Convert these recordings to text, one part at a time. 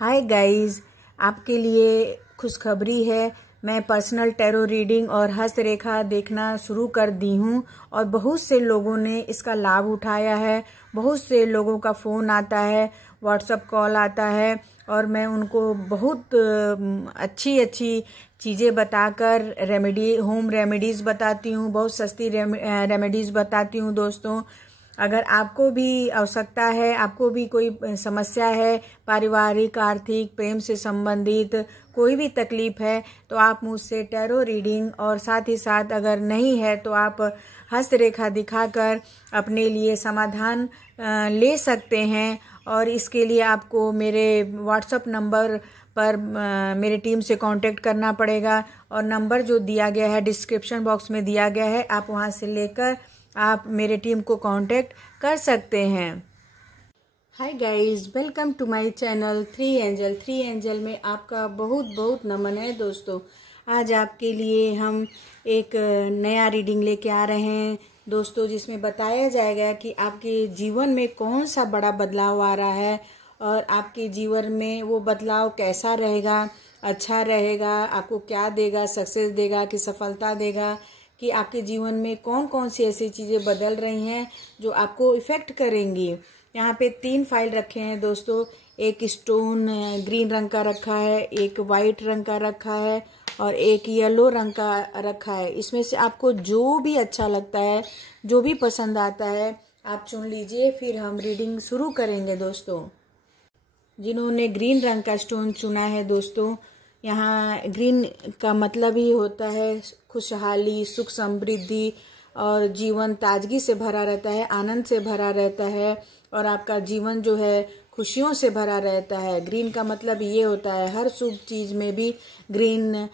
Hi guys, आपके लिए खुशखबरी है। मैं पर्सनल टैरो रीडिंग और हस्तरेखा देखना शुरू कर दी हूँ और बहुत से लोगों ने इसका लाभ उठाया है। बहुत से लोगों का फ़ोन आता है, व्हाट्सएप कॉल आता है और मैं उनको बहुत अच्छी अच्छी चीज़ें बताकर होम रेमेडीज़ बताती हूँ। बहुत सस्ती रेमेडीज़ बताती हूँ दोस्तों। अगर आपको भी आवश्यकता है, आपको भी कोई समस्या है, पारिवारिक, आर्थिक, प्रेम से संबंधित कोई भी तकलीफ है, तो आप मुझसे टैरो रीडिंग और साथ ही साथ अगर नहीं है तो आप हस्तरेखा दिखाकर अपने लिए समाधान ले सकते हैं। और इसके लिए आपको मेरे व्हाट्सएप नंबर पर मेरे टीम से कांटेक्ट करना पड़ेगा और नंबर जो दिया गया है डिस्क्रिप्शन बॉक्स में दिया गया है, आप वहां से लेकर आप मेरे टीम को कांटेक्ट कर सकते हैं। Hi guys, welcome to my channel three angel में आपका बहुत बहुत नमन है दोस्तों। आज आपके लिए हम एक नया रीडिंग लेके आ रहे हैं दोस्तों, जिसमें बताया जाएगा कि आपके जीवन में कौन सा बड़ा बदलाव आ रहा है और आपके जीवन में वो बदलाव कैसा रहेगा, अच्छा रहेगा, आपको क्या देगा, सक्सेस देगा कि सफलता देगा, कि आपके जीवन में कौन कौन सी ऐसी चीज़ें बदल रही हैं जो आपको इफ़ेक्ट करेंगी। यहाँ पे 3 फाइल रखे हैं दोस्तों। एक स्टोन ग्रीन रंग का रखा है, एक वाइट रंग का रखा है और एक येलो रंग का रखा है। इसमें से आपको जो भी अच्छा लगता है, जो भी पसंद आता है, आप चुन लीजिए। फिर हम रीडिंग शुरू करेंगे दोस्तों। जिन्होंने ग्रीन रंग का स्टोन चुना है दोस्तों, यहाँ ग्रीन का मतलब ही होता है खुशहाली, सुख, समृद्धि और जीवन ताजगी से भरा रहता है, आनंद से भरा रहता है और आपका जीवन जो है खुशियों से भरा रहता है। ग्रीन का मतलब ये होता है, हर शुभ चीज़ में भी ग्रीन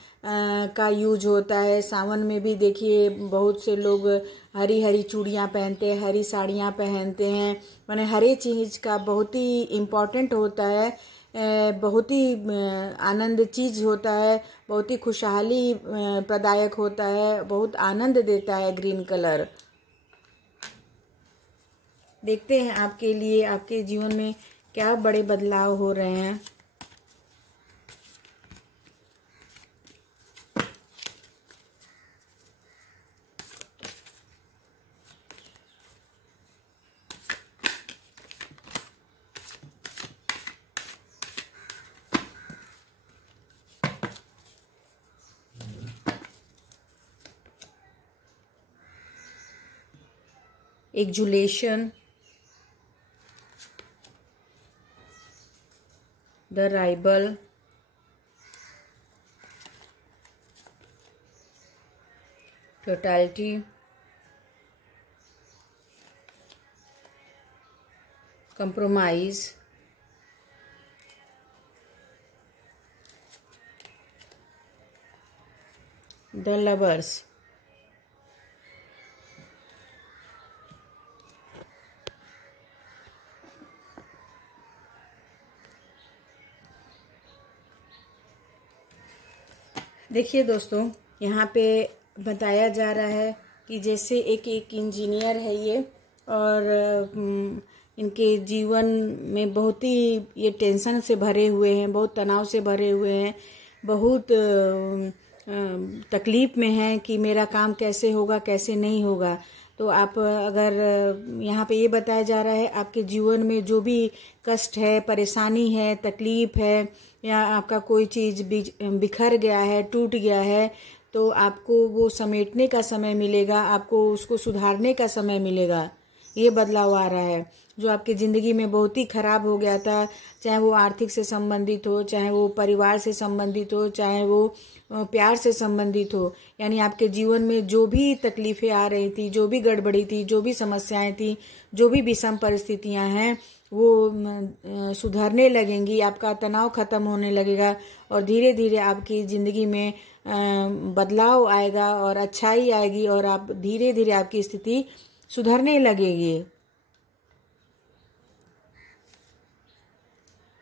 का यूज होता है। सावन में भी देखिए बहुत से लोग हरी हरी चूड़ियाँ पहनते हैं, हरी साड़ियाँ पहनते हैं। माने हर एक चीज़ का बहुत ही इम्पोर्टेंट होता है, बहुत ही आनंद चीज होता है, बहुत ही खुशहाली प्रदायक होता है, बहुत आनंद देता है ग्रीन कलर। देखते हैं आपके लिए आपके जीवन में क्या बड़े बदलाव हो रहे हैं। एक्जुलेशन, द राइबल, टोटलिटी, कंप्रोमाइज, द लवर्स। देखिए दोस्तों, यहाँ पे बताया जा रहा है कि जैसे एक इंजीनियर है ये और इनके जीवन में बहुत ही ये टेंशन से भरे हुए हैं, बहुत तनाव से भरे हुए हैं, बहुत तकलीफ में हैं कि मेरा काम कैसे होगा, कैसे नहीं होगा। तो आप अगर यहाँ पे ये बताया जा रहा है आपके जीवन में जो भी कष्ट है, परेशानी है, तकलीफ है या आपका कोई चीज़ बिखर गया है, टूट गया है, तो आपको वो समेटने का समय मिलेगा, आपको उसको सुधारने का समय मिलेगा। ये बदलाव आ रहा है जो आपकी ज़िंदगी में बहुत ही खराब हो गया था, चाहे वो आर्थिक से संबंधित हो, चाहे वो परिवार से संबंधित हो, चाहे वो प्यार से संबंधित हो। यानी आपके जीवन में जो भी तकलीफें आ रही थी, जो भी गड़बड़ी थी, जो भी समस्याएं थी, जो भी विषम परिस्थितियां हैं, वो सुधरने लगेंगी, आपका तनाव खत्म होने लगेगा और धीरे धीरे आपकी ज़िंदगी में बदलाव आएगा और अच्छाई आएगी और आप धीरे धीरे आपकी स्थिति सुधरने लगेगी।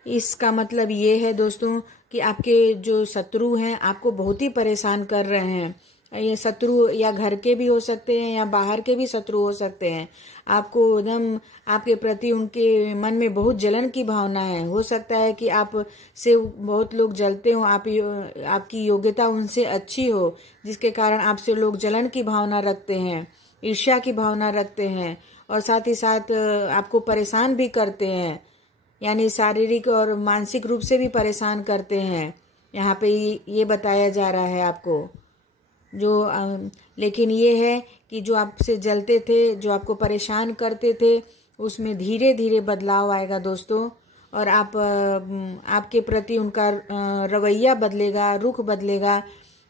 इसका मतलब ये है दोस्तों कि आपके जो शत्रु हैं आपको बहुत ही परेशान कर रहे हैं। ये शत्रु या घर के भी हो सकते हैं या बाहर के भी शत्रु हो सकते हैं। आपको एकदम आपके प्रति उनके मन में बहुत जलन की भावना है। हो सकता है कि आप से बहुत लोग जलते हो, आपकी योग्यता उनसे अच्छी हो, जिसके कारण आपसे लोग जलन की भावना रखते हैं, ईर्ष्या की भावना रखते हैं और साथ ही साथ आपको परेशान भी करते हैं, यानी शारीरिक और मानसिक रूप से भी परेशान करते हैं। यहाँ पे ये बताया जा रहा है आपको लेकिन ये है कि जो आपसे जलते थे, जो आपको परेशान करते थे, उसमें धीरे धीरे बदलाव आएगा दोस्तों। और आपके प्रति उनका रवैया बदलेगा, रुख बदलेगा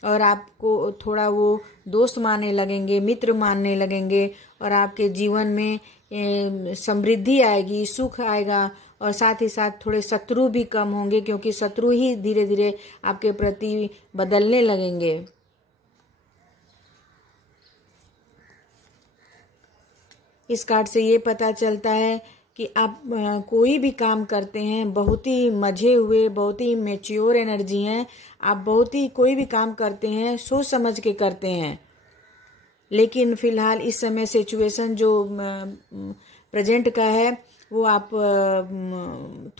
और आपको थोड़ा वो दोस्त मानने लगेंगे, मित्र मानने लगेंगे और आपके जीवन में समृद्धि आएगी, सुख आएगा और साथ ही साथ थोड़े शत्रु भी कम होंगे, क्योंकि शत्रु ही धीरे धीरे आपके प्रति बदलने लगेंगे। इस कार्ड से ये पता चलता है कि आप कोई भी काम करते हैं, बहुत ही मजे हुए, बहुत ही मैच्योर एनर्जी हैं। आप बहुत ही कोई भी काम करते हैं सोच समझ के करते हैं। लेकिन फिलहाल इस समय सिचुएशन जो प्रेजेंट का है वो आप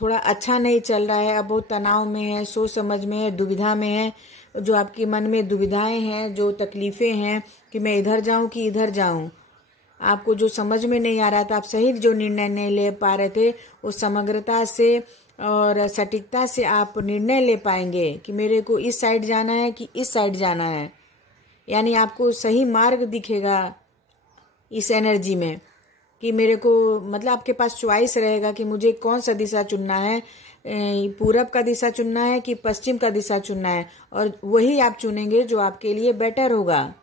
थोड़ा अच्छा नहीं चल रहा है। आप बहुत तनाव में है, सोच समझ में है, दुविधा में है। जो आपके मन में दुविधाएं हैं, जो तकलीफें हैं कि मैं इधर जाऊं कि इधर जाऊं, आपको जो समझ में नहीं आ रहा था, आप सही जो निर्णय नहीं ले पा रहे थे, उस समग्रता से और सटीकता से आप निर्णय ले पाएंगे कि मेरे को इस साइड जाना है कि इस साइड जाना है। यानी आपको सही मार्ग दिखेगा इस एनर्जी में कि मेरे को, मतलब आपके पास चॉइस रहेगा कि मुझे कौन सा दिशा चुनना है, पूरब का दिशा चुनना है कि पश्चिम का दिशा चुनना है, और वही आप चुनेंगे जो आपके लिए बेटर होगा।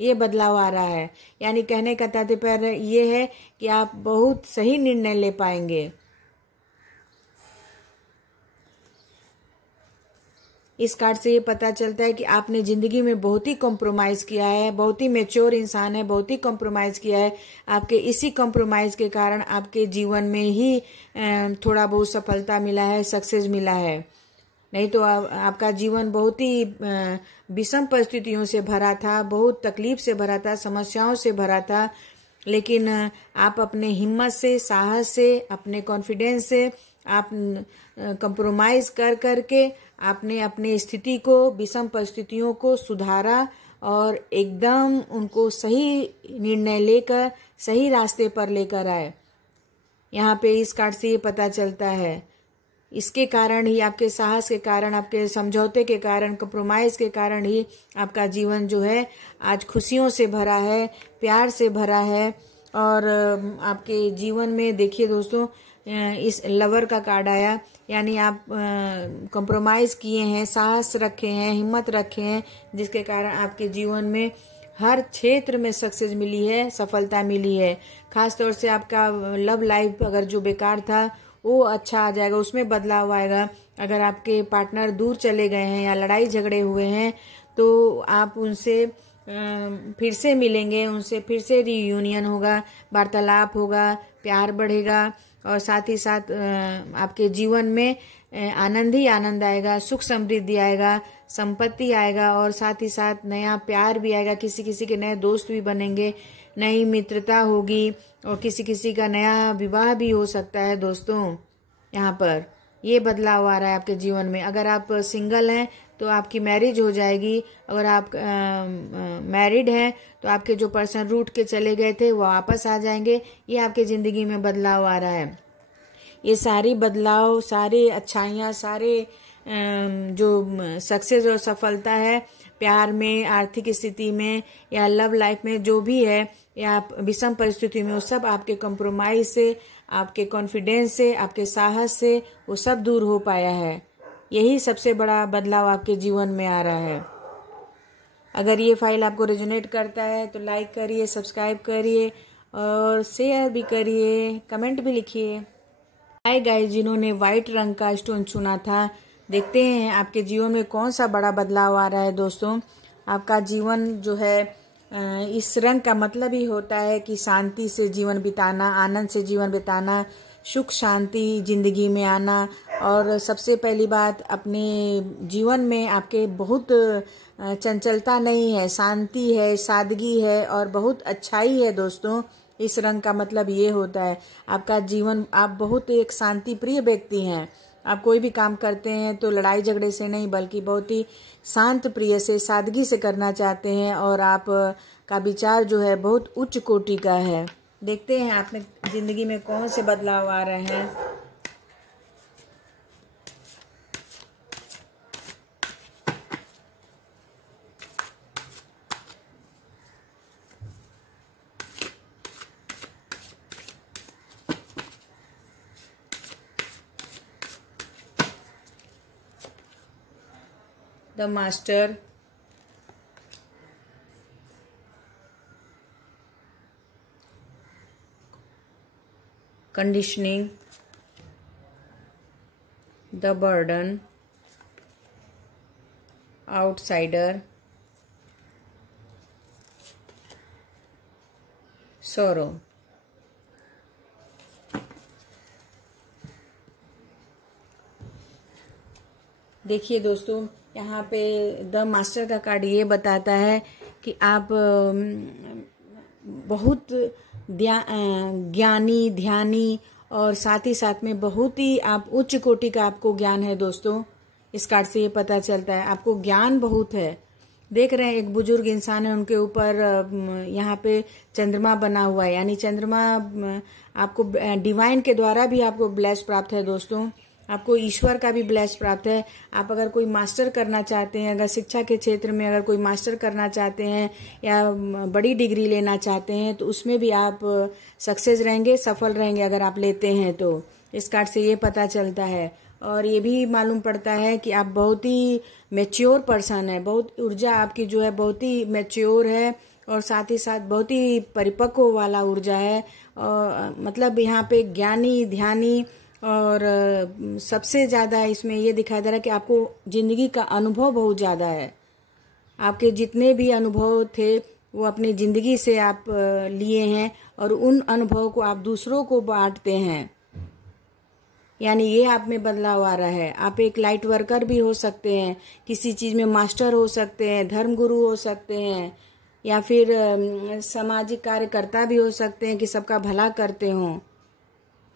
ये बदलाव आ रहा है। यानी कहने का तात्पर्य ये है कि आप बहुत सही निर्णय ले पाएंगे। इस कार्ड से ये पता चलता है कि आपने जिंदगी में बहुत ही कॉम्प्रोमाइज किया है, बहुत ही मैच्योर इंसान है, बहुत ही कॉम्प्रोमाइज किया है। आपके इसी कॉम्प्रोमाइज के कारण आपके जीवन में ही थोड़ा बहुत सफलता मिला है, सक्सेस मिला है। नहीं तो आपका जीवन बहुत ही विषम परिस्थितियों से भरा था, बहुत तकलीफ से भरा था, समस्याओं से भरा था। लेकिन आप अपने हिम्मत से, साहस से, अपने कॉन्फिडेंस से आप कंप्रोमाइज कर करके आपने अपनी स्थिति को, विषम परिस्थितियों को सुधारा और एकदम उनको सही निर्णय लेकर सही रास्ते पर लेकर आए। यहाँ पे इस कार्ड से ये पता चलता है। इसके कारण ही, आपके साहस के कारण, आपके समझौते के कारण, कंप्रोमाइज के कारण ही आपका जीवन जो है आज खुशियों से भरा है, प्यार से भरा है। और आपके जीवन में देखिए दोस्तों, इस लवर का कार्ड आया, यानी आप कंप्रोमाइज किए हैं, साहस रखे हैं, हिम्मत रखे हैं, जिसके कारण आपके जीवन में हर क्षेत्र में सक्सेस मिली है, सफलता मिली है। खास तौर से आपका लव लाइफ अगर जो बेकार था वो अच्छा आ जाएगा, उसमें बदलाव आएगा। अगर आपके पार्टनर दूर चले गए हैं या लड़ाई झगड़े हुए हैं तो आप उनसे फिर से मिलेंगे, उनसे फिर से रियूनियन होगा, वार्तालाप होगा, प्यार बढ़ेगा और साथ ही साथ आपके जीवन में आनंद ही आनंद आएगा, सुख समृद्धि आएगा, संपत्ति आएगा और साथ ही साथ नया प्यार भी आएगा। किसी किसी के नए दोस्त भी बनेंगे, नई मित्रता होगी और किसी किसी का नया विवाह भी हो सकता है दोस्तों। यहाँ पर ये बदलाव आ रहा है आपके जीवन में। अगर आप सिंगल हैं तो आपकी मैरिज हो जाएगी, अगर आप मैरिड हैं तो आपके जो पर्सन रूठ के चले गए थे वो वापस आ जाएंगे। ये आपके ज़िंदगी में बदलाव आ रहा है। ये सारी बदलाव, सारी अच्छाइयाँ, सारे जो सक्सेस और सफलता है प्यार में, आर्थिक स्थिति में या लव लाइफ में जो भी है या विषम परिस्थिति में, वो सब आपके कंप्रोमाइज से, आपके कॉन्फिडेंस से, आपके साहस से वो सब दूर हो पाया है। यही सबसे बड़ा बदलाव आपके जीवन में आ रहा है। अगर ये फाइल आपको रेजोनेट करता है तो लाइक करिए, सब्सक्राइब करिए और शेयर भी करिए, कमेंट भी लिखिए। हाय गाइस, जिन्होंने व्हाइट रंग का स्टोन चुना था, देखते हैं आपके जीवन में कौन सा बड़ा बदलाव आ रहा है दोस्तों। आपका जीवन जो है, इस रंग का मतलब ही होता है कि शांति से जीवन बिताना, आनंद से जीवन बिताना, सुख शांति जिंदगी में आना। और सबसे पहली बात, अपने जीवन में आपके बहुत चंचलता नहीं है, शांति है, सादगी है और बहुत अच्छाई है दोस्तों। इस रंग का मतलब ये होता है आपका जीवन, आप बहुत एक शांति प्रिय व्यक्ति हैं। आप कोई भी काम करते हैं तो लड़ाई झगड़े से नहीं बल्कि बहुत ही शांत प्रिय से, सादगी से करना चाहते हैं और आप का विचार जो है बहुत उच्च कोटि का है। देखते हैं आप में जिंदगी में कौन से बदलाव आ रहे हैं। The master, conditioning, the burden, outsider, sorrow। देखिए दोस्तों, यहाँ पे द मास्टर का कार्ड ये बताता है कि आप बहुत ज्ञानी, ध्यानी और साथ ही साथ में बहुत ही आप उच्च कोटि का आपको ज्ञान है दोस्तों। इस कार्ड से ये पता चलता है आपको ज्ञान बहुत है। देख रहे हैं एक बुजुर्ग इंसान है, उनके ऊपर यहाँ पे चंद्रमा बना हुआ है, यानी चंद्रमा आपको डिवाइन के द्वारा भी आपको ब्लेस प्राप्त है दोस्तों। आपको ईश्वर का भी ब्लेस प्राप्त है। आप अगर कोई मास्टर करना चाहते हैं, अगर शिक्षा के क्षेत्र में अगर कोई मास्टर करना चाहते हैं या बड़ी डिग्री लेना चाहते हैं तो उसमें भी आप सक्सेस रहेंगे, सफल रहेंगे अगर आप लेते हैं तो। इस कार्ड से ये पता चलता है और ये भी मालूम पड़ता है कि आप बहुत ही मैच्योर पर्सन है, बहुत ऊर्जा आपकी जो है बहुत ही मैच्योर है और साथ ही साथ बहुत ही परिपक्व वाला ऊर्जा है। और मतलब यहाँ पे ज्ञानी, ध्यानी और सबसे ज़्यादा इसमें ये दिखाई दे रहा है कि आपको ज़िंदगी का अनुभव बहुत ज़्यादा है। आपके जितने भी अनुभव थे वो अपनी ज़िंदगी से आप लिए हैं और उन अनुभवों को आप दूसरों को बांटते हैं, यानी ये आप में बदलाव आ रहा है। आप एक लाइट वर्कर भी हो सकते हैं, किसी चीज़ में मास्टर हो सकते हैं, धर्मगुरु हो सकते हैं या फिर सामाजिक कार्यकर्ता भी हो सकते हैं कि सबका भला करते हों।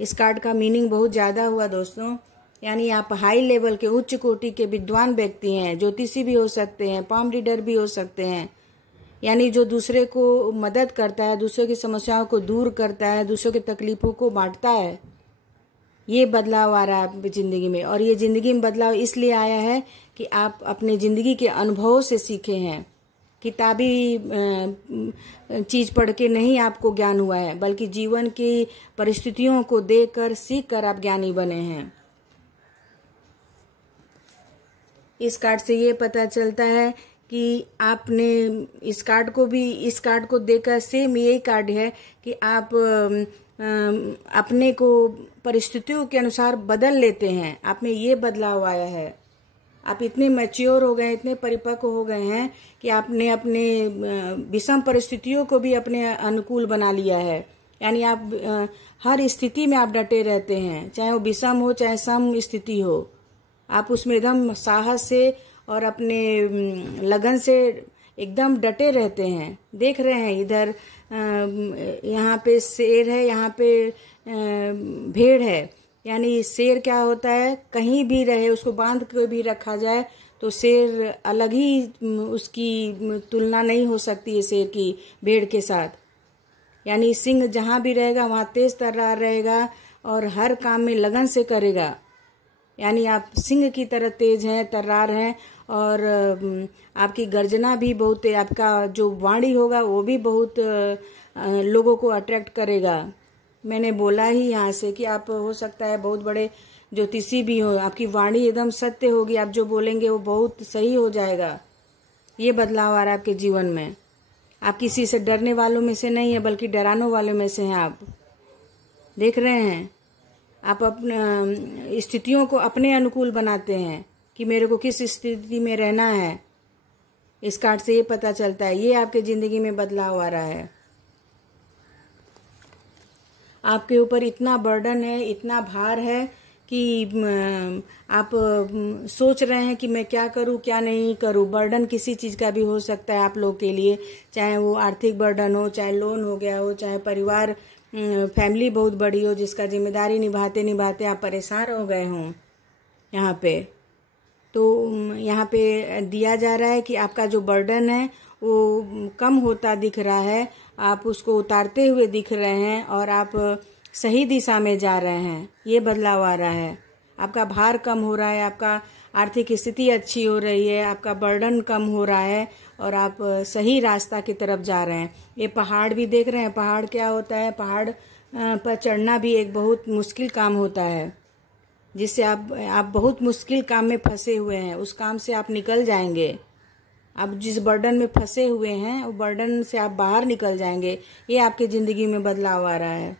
इस कार्ड का मीनिंग बहुत ज़्यादा हुआ दोस्तों, यानी आप हाई लेवल के उच्च कोटि के विद्वान व्यक्ति हैं, ज्योतिषी भी हो सकते हैं, पाम रीडर भी हो सकते हैं, यानी जो दूसरे को मदद करता है, दूसरों की समस्याओं को दूर करता है, दूसरों की तकलीफों को बांटता है। ये बदलाव आ रहा है आपकी ज़िंदगी में और ये ज़िंदगी में बदलाव इसलिए आया है कि आप अपने ज़िंदगी के अनुभवों से सीखे हैं। किताबी चीज पढ़ के नहीं आपको ज्ञान हुआ है, बल्कि जीवन की परिस्थितियों को देखकर, सीखकर आप ज्ञानी बने हैं। इस कार्ड से ये पता चलता है कि आपने इस कार्ड को देखकर सेम यही कार्ड है कि आप अपने को परिस्थितियों के अनुसार बदल लेते हैं। आप में ये बदलाव आया है। आप इतने मैच्योर हो गए, इतने परिपक्व हो गए हैं कि आपने अपने विषम परिस्थितियों को भी अपने अनुकूल बना लिया है। यानी आप हर स्थिति में आप डटे रहते हैं, चाहे वो विषम हो चाहे सम स्थिति हो। आप उसमें एकदम साहस से और अपने लगन से एकदम डटे रहते हैं। देख रहे हैं इधर यहाँ पे शेर है, यहाँ पे भेड़ है। यानी शेर क्या होता है, कहीं भी रहे उसको बांध के भी रखा जाए तो शेर अलग ही, उसकी तुलना नहीं हो सकती है शेर की भेड़ के साथ। यानी सिंह जहाँ भी रहेगा वहाँ तेज तर्रार रहेगा और हर काम में लगन से करेगा। यानी आप सिंह की तरह तेज हैं, तर्रार हैं और आपकी गर्जना भी बहुत, आपका जो वाणी होगा वो भी बहुत लोगों को अट्रैक्ट करेगा। मैंने बोला ही यहाँ से कि आप हो सकता है बहुत बड़े ज्योतिषी भी हो, आपकी वाणी एकदम सत्य होगी, आप जो बोलेंगे वो बहुत सही हो जाएगा। ये बदलाव आ रहा है आपके जीवन में। आप किसी से डरने वालों में से नहीं है बल्कि डराने वालों में से हैं। आप देख रहे हैं, आप अपने स्थितियों को अपने अनुकूल बनाते हैं कि मेरे को किस स्थिति में रहना है। इस कार्ड से ये पता चलता है, ये आपके जिंदगी में बदलाव आ रहा है। आपके ऊपर इतना बर्डन है, इतना भार है कि आप सोच रहे हैं कि मैं क्या करूं क्या नहीं करूं। बर्डन किसी चीज़ का भी हो सकता है आप लोग के लिए, चाहे वो आर्थिक बर्डन हो, चाहे लोन हो गया हो, चाहे परिवार फैमिली बहुत बड़ी हो जिसका जिम्मेदारी निभाते निभाते आप परेशान हो गए हों। यहाँ पे तो यहाँ पे दिया जा रहा है कि आपका जो बर्डन है वो कम होता दिख रहा है, आप उसको उतारते हुए दिख रहे हैं और आप सही दिशा में जा रहे हैं। ये बदलाव आ रहा है, आपका भार कम हो रहा है, आपका आर्थिक स्थिति अच्छी हो रही है, आपका बर्डन कम हो रहा है और आप सही रास्ता की तरफ जा रहे हैं। ये पहाड़ भी देख रहे हैं, पहाड़ क्या होता है, पहाड़ पर चढ़ना भी एक बहुत मुश्किल काम होता है, जिससे आप बहुत मुश्किल काम में फंसे हुए हैं, उस काम से आप निकल जाएंगे। आप जिस बर्डन में फंसे हुए हैं वो बर्डन से आप बाहर निकल जाएंगे। ये आपके जिंदगी में बदलाव आ रहा है।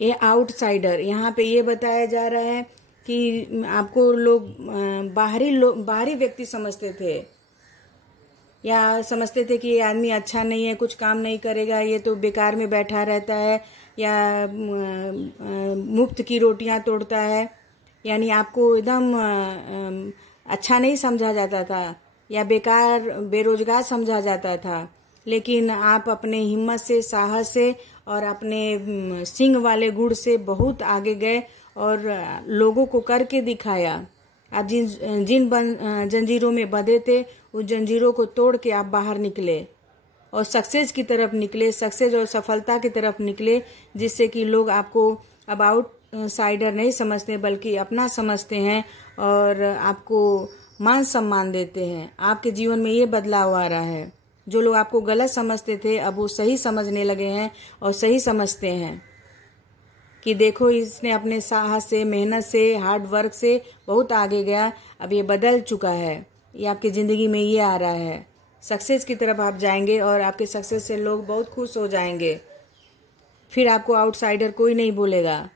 ये आउटसाइडर, यहाँ पे ये बताया जा रहा है कि आपको लोग बाहरी व्यक्ति समझते थे या समझते थे कि ये आदमी अच्छा नहीं है, कुछ काम नहीं करेगा, ये तो बेकार में बैठा रहता है या मुफ्त की रोटियां तोड़ता है। यानी आपको एकदम अच्छा नहीं समझा जाता था या बेकार बेरोजगार समझा जाता था। लेकिन आप अपने हिम्मत से, साहस से और अपने सिंह वाले गुण से बहुत आगे गए और लोगों को करके दिखाया। आप जिन जंजीरों में बंधे थे उस जंजीरों को तोड़ के आप बाहर निकले और सक्सेस की तरफ निकले, सक्सेस और सफलता की तरफ निकले, जिससे कि लोग आपको अब आउटसाइडर नहीं समझते बल्कि अपना समझते हैं और आपको मान सम्मान देते हैं। आपके जीवन में ये बदलाव आ रहा है। जो लोग आपको गलत समझते थे अब वो सही समझने लगे हैं और सही समझते हैं कि देखो इसने अपने साहस से, मेहनत से, हार्ड वर्क से बहुत आगे गया, अब ये बदल चुका है। ये आपकी ज़िंदगी में ये आ रहा है, सक्सेस की तरफ आप जाएंगे और आपके सक्सेस से लोग बहुत खुश हो जाएंगे। फिर आपको आउटसाइडर कोई नहीं बोलेगा।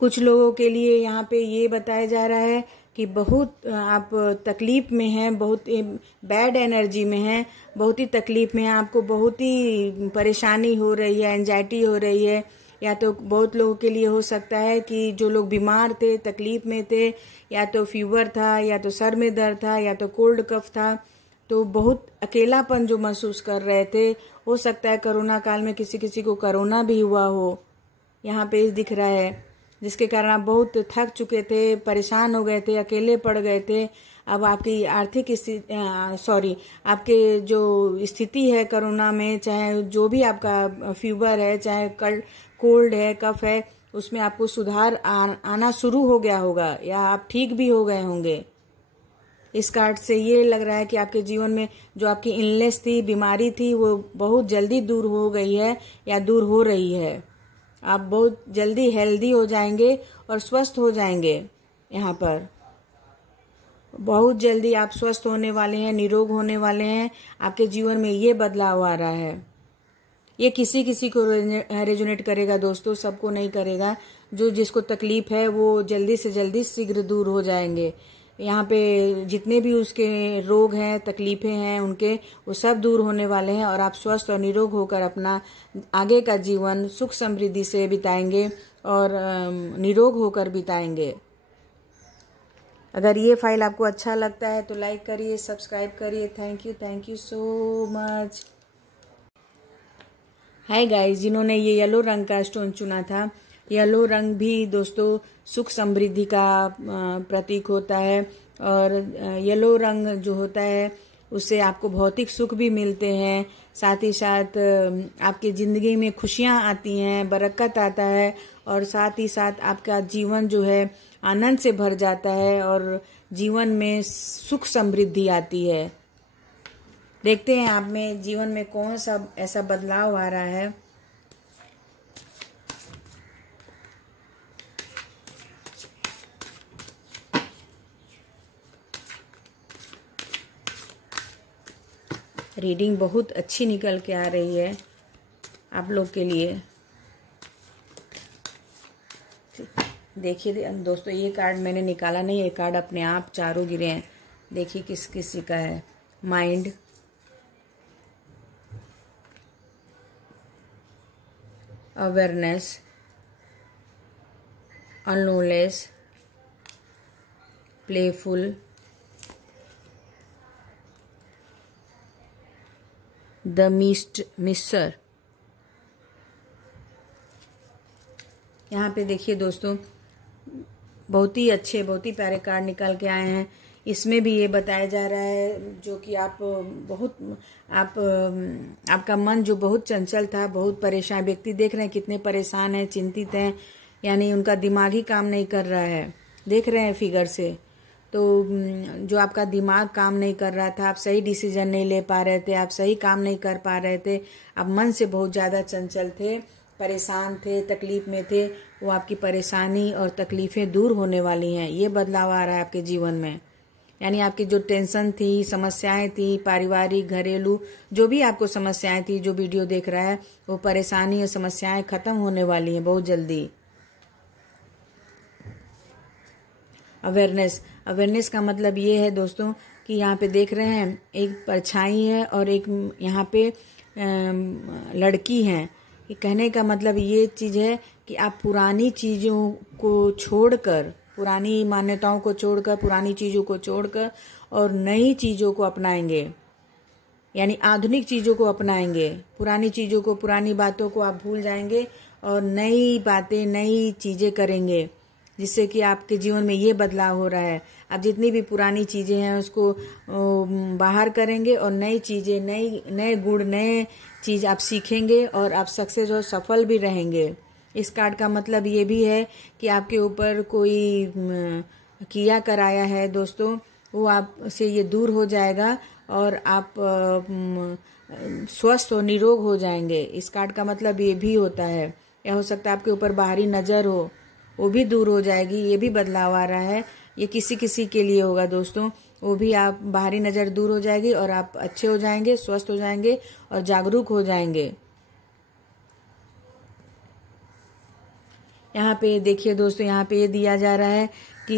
कुछ लोगों के लिए यहाँ पे ये बताया जा रहा है कि बहुत आप तकलीफ में हैं, बहुत बैड एनर्जी में हैं, बहुत ही तकलीफ में हैं, आपको बहुत ही परेशानी हो रही है, एंजाइटी हो रही है। या तो बहुत लोगों के लिए हो सकता है कि जो लोग बीमार थे, तकलीफ में थे, या तो फीवर था, या तो सर में दर्द था, या तो कोल्ड कफ था, तो बहुत अकेलापन जो महसूस कर रहे थे। हो सकता है कोरोना काल में किसी किसी को कोरोना भी हुआ हो, यहाँ पे दिख रहा है, जिसके कारण आप बहुत थक चुके थे, परेशान हो गए थे, अकेले पड़ गए थे। अब आपकी आर्थिक आपके जो स्थिति है कोरोना में, चाहे जो भी आपका फीवर है, चाहे कोल्ड है, कफ है, उसमें आपको सुधार आना शुरू हो गया होगा या आप ठीक भी हो गए होंगे। इस कार्ड से ये लग रहा है कि आपके जीवन में जो आपकी इलनेस थी, बीमारी थी, वो बहुत जल्दी दूर हो गई है या दूर हो रही है। आप बहुत जल्दी हेल्दी हो जाएंगे और स्वस्थ हो जाएंगे। यहाँ पर बहुत जल्दी आप स्वस्थ होने वाले हैं, निरोग होने वाले हैं। आपके जीवन में ये बदलाव आ रहा है। ये किसी किसी को रेजोनेट करेगा दोस्तों, सबको नहीं करेगा। जो जिसको तकलीफ है वो जल्दी से जल्दी शीघ्र दूर हो जाएंगे। यहाँ पे जितने भी उसके रोग हैं, तकलीफें हैं उनके, वो सब दूर होने वाले हैं और आप स्वस्थ और निरोग होकर अपना आगे का जीवन सुख समृद्धि से बिताएंगे और निरोग होकर बिताएंगे। अगर ये फाइल आपको अच्छा लगता है तो लाइक करिए, सब्सक्राइब करिए। Thank you so much. Hi guys, जिन्होंने ये येलो रंग का स्टोन चुना था, येलो रंग भी दोस्तों सुख समृद्धि का प्रतीक होता है और येलो रंग जो होता है उससे आपको भौतिक सुख भी मिलते हैं, साथ ही साथ आपकी ज़िंदगी में खुशियाँ आती हैं, बरकत आता है और साथ ही साथ आपका जीवन जो है आनंद से भर जाता है और जीवन में सुख समृद्धि आती है। देखते हैं आप में जीवन में कौन सा ऐसा बदलाव आ रहा है। रीडिंग बहुत अच्छी निकल के आ रही है आप लोग के लिए। देखिए दोस्तों, ये कार्ड मैंने निकाला नहीं, ये कार्ड अपने आप चारों गिरे हैं। देखिए किस किसी का है। माइंड, अवेयरनेस, अननोलेस, प्लेफुल, द मिस्टर। यहाँ पे देखिए दोस्तों, बहुत ही अच्छे, बहुत ही प्यारे कार्ड निकाल के आए हैं। इसमें भी ये बताया जा रहा है जो कि आपका मन जो बहुत चंचल था, बहुत परेशान, व्यक्ति देख रहे हैं कितने परेशान हैं, चिंतित हैं, यानी उनका दिमाग ही काम नहीं कर रहा है, देख रहे हैं फिगर से। तो जो आपका दिमाग काम नहीं कर रहा था, आप सही डिसीजन नहीं ले पा रहे थे, आप सही काम नहीं कर पा रहे थे, आप मन से बहुत ज़्यादा चंचल थे, परेशान थे, तकलीफ में थे, वो आपकी परेशानी और तकलीफ़ें दूर होने वाली हैं। ये बदलाव आ रहा है आपके जीवन में। यानी आपकी जो टेंशन थी, समस्याएं थी, पारिवारिक, घरेलू, जो भी आपको समस्याएं थी, जो वीडियो देख रहा है, वो परेशानी और समस्याएं खत्म होने वाली हैं बहुत जल्दी। अवेयरनेस का मतलब ये है दोस्तों कि यहाँ पे देख रहे हैं एक परछाई है और एक यहाँ पे लड़की है। कहने का मतलब ये चीज़ है कि आप पुरानी चीज़ों को छोड़कर, पुरानी मान्यताओं को छोड़कर, पुरानी चीज़ों को छोड़कर और नई चीज़ों को अपनाएंगे, यानी आधुनिक चीज़ों को अपनाएंगे। पुरानी चीज़ों को, पुरानी बातों को आप भूल जाएंगे और नई बातें, नई चीज़ें करेंगे, जिससे कि आपके जीवन में ये बदलाव हो रहा है। आप जितनी भी पुरानी चीज़ें हैं उसको बाहर करेंगे और नई चीज़ें, नए गुण, नए चीज़ आप सीखेंगे और आप सक्सेस और सफल भी रहेंगे। इस कार्ड का मतलब ये भी है कि आपके ऊपर कोई किया कराया है दोस्तों, वो आपसे ये दूर हो जाएगा और आप स्वस्थ और निरोग हो जाएंगे। इस कार्ड का मतलब ये भी होता है। या हो सकता है आपके ऊपर बाहरी नज़र हो, वो भी दूर हो जाएगी। ये भी बदलाव आ रहा है। ये किसी किसी के लिए होगा दोस्तों, वो भी आप बाहरी नज़र दूर हो जाएगी और आप अच्छे हो जाएंगे, स्वस्थ हो जाएंगे और जागरूक हो जाएंगे। यहाँ पे देखिए दोस्तों, यहाँ पे ये दिया जा रहा है कि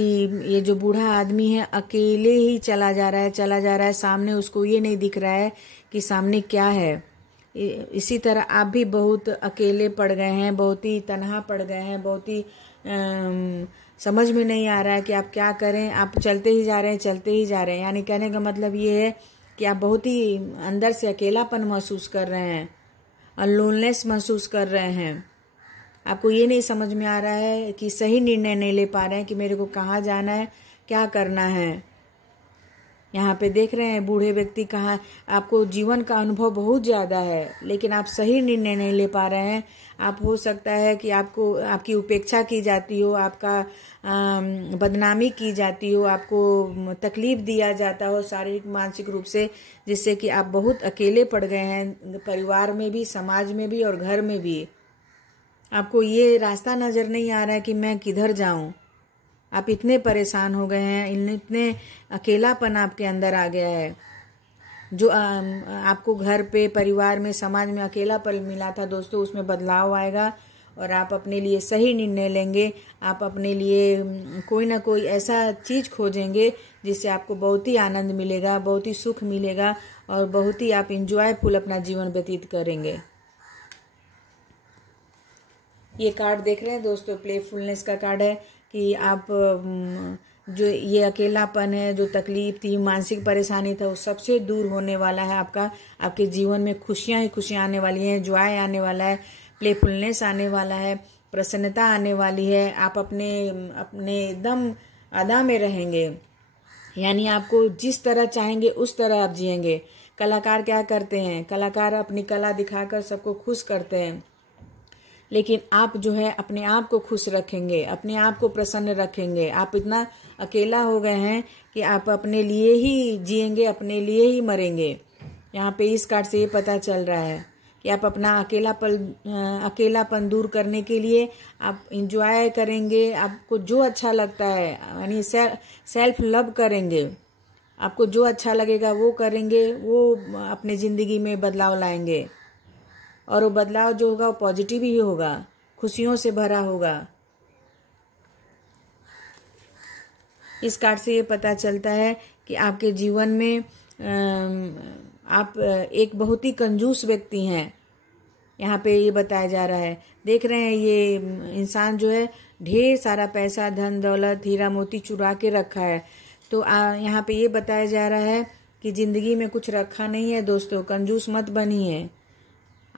ये जो बूढ़ा आदमी है अकेले ही चला जा रहा है, सामने उसको ये नहीं दिख रहा है कि सामने क्या है। इसी तरह आप भी बहुत अकेले पड़ गए हैं, बहुत ही तन्हा पड़ गए हैं, बहुत ही समझ में नहीं आ रहा है कि आप क्या करें। आप चलते ही जा रहे हैं। यानी कहने का मतलब ये है कि आप बहुत ही अंदर से अकेलापन महसूस कर रहे हैं और लोनलेस महसूस कर रहे हैं। आपको ये नहीं समझ में आ रहा है कि सही निर्णय नहीं ले पा रहे हैं कि मेरे को कहाँ जाना है, क्या करना है। यहाँ पे देख रहे हैं बूढ़े व्यक्ति कहाँ, आपको जीवन का अनुभव बहुत ज़्यादा है लेकिन आप सही निर्णय नहीं ले पा रहे हैं। आप, हो सकता है कि आपकी उपेक्षा की जाती हो, आपका बदनामी की जाती हो, आपको तकलीफ दिया जाता हो शारीरिक मानसिक रूप से, जिससे कि आप बहुत अकेले पड़ गए हैं, परिवार में भी, समाज में भी और घर में भी। आपको ये रास्ता नज़र नहीं आ रहा है कि मैं किधर जाऊं। आप इतने परेशान हो गए हैं, इतने अकेलापन आपके अंदर आ गया है। जो आपको घर पे, परिवार में, समाज में अकेलापन मिला था दोस्तों, उसमें बदलाव आएगा और आप अपने लिए सही निर्णय लेंगे। आप अपने लिए कोई ना कोई ऐसा चीज़ खोजेंगे जिससे आपको बहुत ही आनंद मिलेगा, बहुत ही सुख मिलेगा और बहुत ही आप इंजॉयफुल अपना जीवन व्यतीत करेंगे। ये कार्ड देख रहे हैं दोस्तों, प्लेफुलनेस का कार्ड है कि आप जो ये अकेलापन है, जो तकलीफ थी, मानसिक परेशानी था, वो सबसे दूर होने वाला है। आपके जीवन में खुशियाँ ही खुशियाँ आने वाली हैं, जॉय आने वाला है, प्लेफुलनेस आने वाला है, प्रसन्नता आने वाली है। आप अपने एकदम अदा में रहेंगे, यानी आपको जिस तरह चाहेंगे उस तरह आप जिएंगे। कलाकार क्या करते हैं, कलाकार अपनी कला दिखाकर सबको खुश करते हैं, लेकिन आप जो है अपने आप को खुश रखेंगे, अपने आप को प्रसन्न रखेंगे। आप इतना अकेला हो गए हैं कि आप अपने लिए ही जिएंगे, अपने लिए ही मरेंगे। यहाँ पे इस कार्ड से ये पता चल रहा है कि आप अपना अकेलापन दूर करने के लिए आप इंजॉय करेंगे, आपको जो अच्छा लगता है, यानी सेल्फ लव करेंगे। आपको जो अच्छा लगेगा वो करेंगे, वो अपने ज़िंदगी में बदलाव लाएंगे और वो बदलाव जो होगा वो पॉजिटिव ही होगा, खुशियों से भरा होगा। इस कार्ड से ये पता चलता है कि आपके जीवन में आप एक बहुत ही कंजूस व्यक्ति हैं, यहाँ पे ये बताया जा रहा है। देख रहे हैं ये इंसान जो है ढेर सारा पैसा, धन दौलत, हीरा मोती चुरा के रखा है। तो यहाँ पे ये बताया जा रहा है कि जिंदगी में कुछ रखा नहीं है दोस्तों, कंजूस मत बनिए,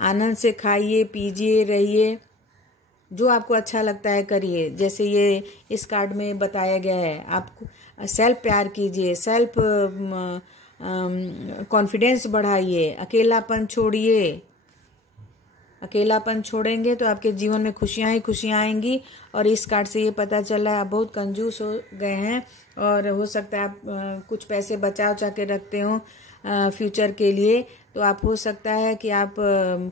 आनंद से खाइए, पीजिए, रहिए, जो आपको अच्छा लगता है करिए। जैसे ये इस कार्ड में बताया गया है, आप सेल्फ प्यार कीजिए, सेल्फ कॉन्फिडेंस बढ़ाइए, अकेलापन छोड़िए। अकेलापन छोड़ेंगे तो आपके जीवन में खुशियां ही खुशियां आएंगी। और इस कार्ड से ये पता चल रहा है आप बहुत कंजूस हो गए हैं और हो सकता है आप कुछ पैसे बचा के रखते हो फ्यूचर के लिए, तो आप हो सकता है कि आप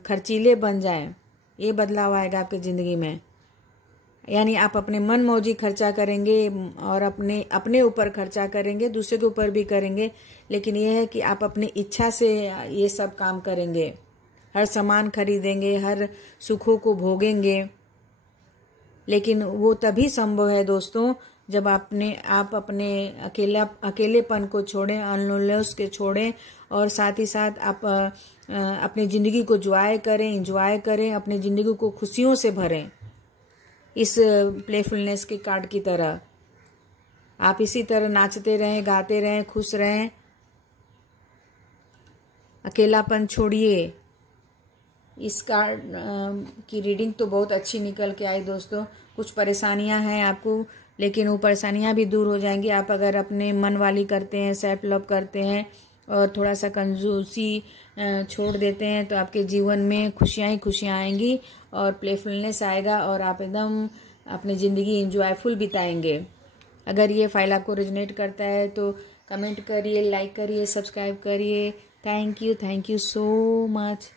खर्चीले बन जाएं। ये बदलाव आएगा आपके ज़िंदगी में, यानी आप अपने मन मौजी खर्चा करेंगे और अपने ऊपर खर्चा करेंगे, दूसरे के ऊपर भी करेंगे, लेकिन ये है कि आप अपनी इच्छा से ये सब काम करेंगे, हर सामान खरीदेंगे, हर सुखों को भोगेंगे। लेकिन वो तभी संभव है दोस्तों जब आप अपने अकेलेपन को छोड़ें, अनलोननेस के छोड़ें, और साथ ही साथ आप अपनी ज़िंदगी को इंजॉय करें, अपनी ज़िंदगी को खुशियों से भरें। इस प्लेफुलनेस के कार्ड की तरह आप इसी तरह नाचते रहें, गाते रहें, खुश रहें, अकेलापन छोड़िए। इस कार्ड की रीडिंग तो बहुत अच्छी निकल के आई दोस्तों। कुछ परेशानियां हैं आपको, लेकिन वो परेशानियां भी दूर हो जाएंगी आप अगर अपने मन वाली करते हैं, सेल्फ लव करते हैं और थोड़ा सा कंजूसी छोड़ देते हैं, तो आपके जीवन में खुशियां ही खुशियां आएंगी और प्लेफुलनेस आएगा और आप एकदम अपनी ज़िंदगी इंजॉयफुल बिताएंगे। अगर ये फाइल आपको रेजोनेट करता है तो कमेंट करिए, लाइक करिए, सब्सक्राइब करिए। Thank you so much.